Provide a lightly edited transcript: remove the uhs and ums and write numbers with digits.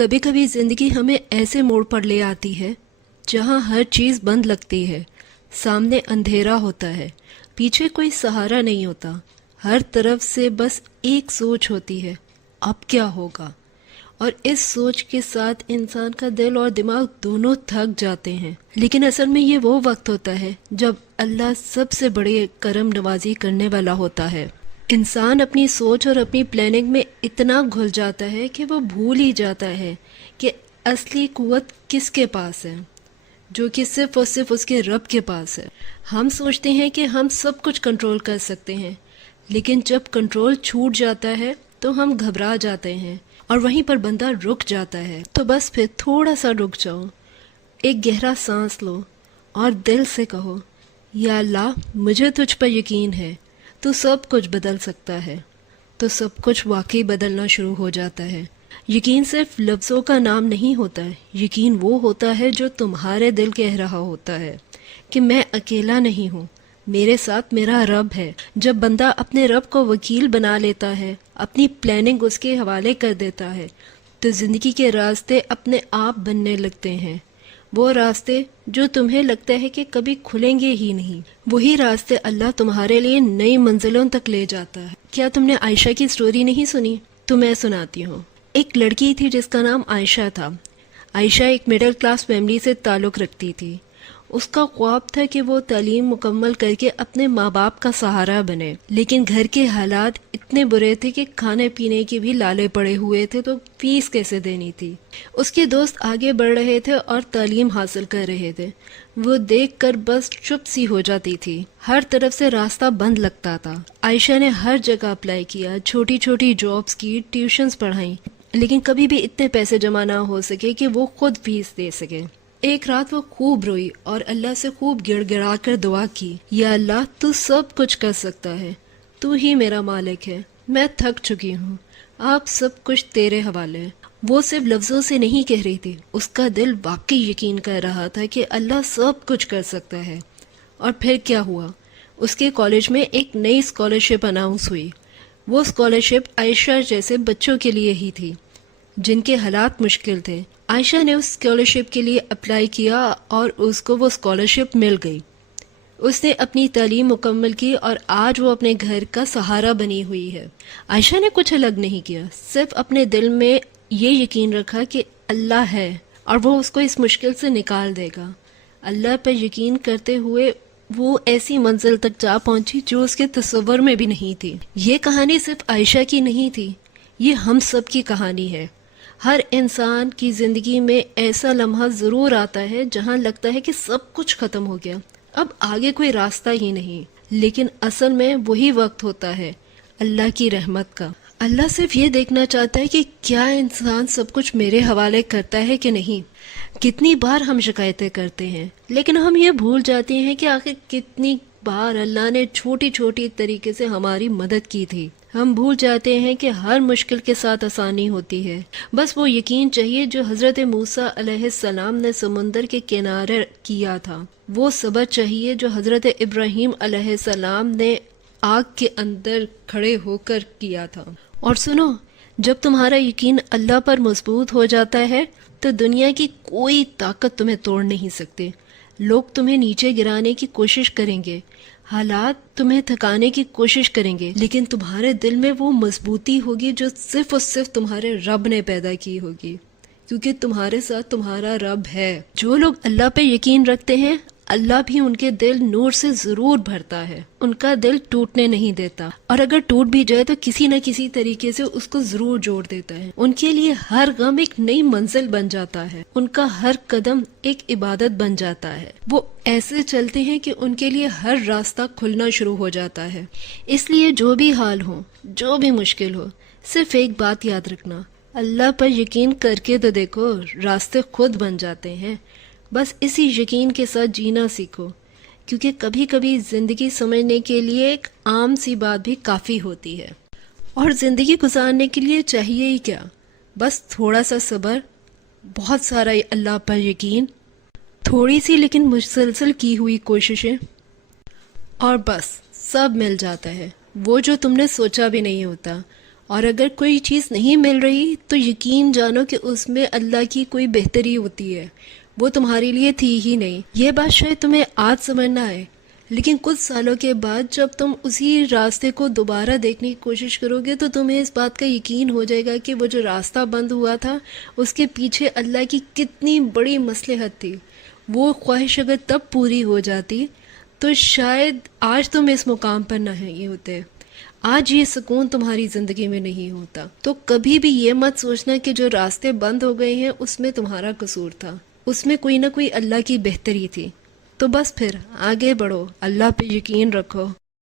کبھی کبھی زندگی ہمیں ایسے موڑ پر لے آتی ہے جہاں ہر چیز بند لگتی ہے، سامنے اندھیرا ہوتا ہے، پیچھے کوئی سہارا نہیں ہوتا، ہر طرف سے بس ایک سوچ ہوتی ہے، اب کیا ہوگا؟ اور اس سوچ کے ساتھ انسان کا دل اور دماغ دونوں تھک جاتے ہیں۔ لیکن اصل میں یہ وہ وقت ہوتا ہے جب اللہ سب سے بڑی کرم نوازی کرنے والا ہوتا ہے۔ انسان اپنی سوچ اور اپنی پلاننگ میں اتنا گھل جاتا ہے کہ وہ بھول ہی جاتا ہے کہ اصلی قوت کس کے پاس ہے، جو کہ صرف اور صرف اس کے رب کے پاس ہے۔ ہم سوچتے ہیں کہ ہم سب کچھ کنٹرول کر سکتے ہیں، لیکن جب کنٹرول چھوٹ جاتا ہے تو ہم گھبرا جاتے ہیں اور وہیں پر بندہ رک جاتا ہے۔ تو بس پھر تھوڑا سا رک جاؤ، ایک گہرا سانس لو اور دل سے کہو، یا اللہ مجھے تجھ پر یقین ہے، تو سب کچھ بدل سکتا ہے۔ تو سب کچھ واقعی بدلنا شروع ہو جاتا ہے۔ یقین صرف لفظوں کا نام نہیں ہوتا ہے، یقین وہ ہوتا ہے جو تمہارے دل کہہ رہا ہوتا ہے کہ میں اکیلا نہیں ہوں، میرے ساتھ میرا رب ہے۔ جب بندہ اپنے رب کو وکیل بنا لیتا ہے، اپنی پلاننگ اس کے حوالے کر دیتا ہے، تو زندگی کے راستے اپنے آپ بننے لگتے ہیں۔ وہ راستے جو تمہیں لگتا ہے کہ کبھی کھلیں گے ہی نہیں، وہی راستے اللہ تمہارے لیے نئی منزلوں تک لے جاتا ہے۔ کیا تم نے عائشہ کی سٹوری نہیں سنی؟ تو میں سناتی ہوں۔ ایک لڑکی تھی جس کا نام عائشہ تھا۔ عائشہ ایک مڈل کلاس فیملی سے تعلق رکھتی تھی۔ اس کا خواب تھا کہ وہ تعلیم مکمل کر کے اپنے ماں باپ کا سہارا بنے، لیکن گھر کے حالات اتنے برے تھے کہ کھانے پینے کے بھی لالے پڑے ہوئے تھے، تو فیس کیسے دینی تھی؟ اس کے دوست آگے بڑھ رہے تھے اور تعلیم حاصل کر رہے تھے، وہ دیکھ کر بس چپ سی ہو جاتی تھی۔ ہر طرف سے راستہ بند لگتا تھا۔ عائشہ نے ہر جگہ اپلائی کیا، چھوٹی چھوٹی جابز کی، ٹیوشنز پڑھائیں، لیکن کبھی بھی اتنے پیسے جمع نہ ہو سکے کہ وہ خود فیس دے سکے۔ ایک رات وہ خوب روئی اور اللہ سے خوب گڑ گڑا کر دعا کی، یا اللہ تو سب کچھ کر سکتا ہے، تو ہی میرا مالک ہے، میں تھک چکی ہوں، آپ سب کچھ تیرے حوالے ہے۔ وہ صرف لفظوں سے نہیں کہہ رہی تھی، اس کا دل واقعی یقین کر رہا تھا کہ اللہ سب کچھ کر سکتا ہے۔ اور پھر کیا ہوا؟ اس کے کالج میں ایک نئی اسکالرشپ اناؤنس ہوئی۔ وہ اسکالرشپ عائشہ جیسے بچوں کے لیے ہی تھی جن کے حالات مشکل تھے۔ عائشہ نے اس اسکالرشپ کے لیے اپلائی کیا اور اس کو وہ اسکالرشپ مل گئی۔ اس نے اپنی تعلیم مکمل کی اور آج وہ اپنے گھر کا سہارا بنی ہوئی ہے۔ عائشہ نے کچھ الگ نہیں کیا، صرف اپنے دل میں یہ یقین رکھا کہ اللہ ہے اور وہ اس کو اس مشکل سے نکال دے گا۔ اللہ پر یقین کرتے ہوئے وہ ایسی منزل تک جا پہنچی جو اس کے تصور میں بھی نہیں تھی۔ یہ کہانی صرف عائشہ کی نہیں تھی، یہ ہم سب کی کہانی ہے۔ ہر انسان کی زندگی میں ایسا لمحہ ضرور آتا ہے جہاں لگتا ہے کہ سب کچھ ختم ہو گیا، اب آگے کوئی راستہ ہی نہیں، لیکن اصل میں وہی وقت ہوتا ہے اللہ کی رحمت کا۔ اللہ صرف یہ دیکھنا چاہتا ہے کہ کیا انسان سب کچھ میرے حوالے کرتا ہے کہ نہیں۔ کتنی بار ہم شکایتیں کرتے ہیں، لیکن ہم یہ بھول جاتے ہیں کہ آخر کتنی بار اللہ نے چھوٹی چھوٹی طریقے سے ہماری مدد کی تھی۔ ہم بھول جاتے ہیں کہ ہر مشکل کے ساتھ آسانی ہوتی ہے۔ بس وہ یقین چاہیے جو حضرت موسیٰ علیہ السلام نے سمندر کے کنارے کیا تھا، وہ صبر چاہیے جو حضرت ابراہیم علیہ السلام نے آگ کے اندر کھڑے ہو کر کیا تھا۔ اور سنو، جب تمہارا یقین اللہ پر مضبوط ہو جاتا ہے تو دنیا کی کوئی طاقت تمہیں توڑ نہیں سکتے۔ لوگ تمہیں نیچے گرانے کی کوشش کریں گے، حالات تمہیں تھکانے کی کوشش کریں گے، لیکن تمہارے دل میں وہ مضبوطی ہوگی جو صرف اور صرف تمہارے رب نے پیدا کی ہوگی، کیونکہ تمہارے ساتھ تمہارا رب ہے۔ جو لوگ اللہ پہ یقین رکھتے ہیں، اللہ بھی ان کے دل نور سے ضرور بھرتا ہے، ان کا دل ٹوٹنے نہیں دیتا، اور اگر ٹوٹ بھی جائے تو کسی نہ کسی طریقے سے اس کو ضرور جوڑ دیتا ہے۔ ان کے لیے ہر غم ایک نئی منزل بن جاتا ہے، ان کا ہر قدم ایک عبادت بن جاتا ہے۔ وہ ایسے چلتے ہیں کہ ان کے لیے ہر راستہ کھلنا شروع ہو جاتا ہے۔ اس لیے جو بھی حال ہو، جو بھی مشکل ہو، صرف ایک بات یاد رکھنا، اللہ پر یقین کر کے تو دیکھو، راستے خود بن جاتے ہیں۔ بس اسی یقین کے ساتھ جینا سیکھو، کیونکہ کبھی کبھی زندگی سمجھنے کے لیے ایک عام سی بات بھی کافی ہوتی ہے، اور زندگی گزارنے کے لیے چاہیے ہی کیا؟ بس تھوڑا سا صبر، بہت سارا اللہ پر یقین، تھوڑی سی لیکن مسلسل کی ہوئی کوششیں، اور بس سب مل جاتا ہے، وہ جو تم نے سوچا بھی نہیں ہوتا۔ اور اگر کوئی چیز نہیں مل رہی تو یقین جانو کہ اس میں اللہ کی کوئی بہتری ہوتی ہے، وہ تمہارے لیے تھی ہی نہیں۔ یہ بات شاید تمہیں آج سمجھ نہ آئے، لیکن کچھ سالوں کے بعد جب تم اسی راستے کو دوبارہ دیکھنے کی کوشش کرو گے تو تمہیں اس بات کا یقین ہو جائے گا کہ وہ جو راستہ بند ہوا تھا اس کے پیچھے اللہ کی کتنی بڑی مصلحت تھی۔ وہ خواہش اگر تب پوری ہو جاتی تو شاید آج تم اس مقام پر نہیں ہوتے، آج یہ سکون تمہاری زندگی میں نہیں ہوتا۔ تو کبھی بھی یہ مت سوچنا کہ جو راستے بند ہو گئے ہیں اس میں تمہارا قصور تھا، اس میں کوئی نہ کوئی اللہ کی بہتری تھی۔ تو بس پھر آگے بڑھو، اللہ پہ یقین رکھو۔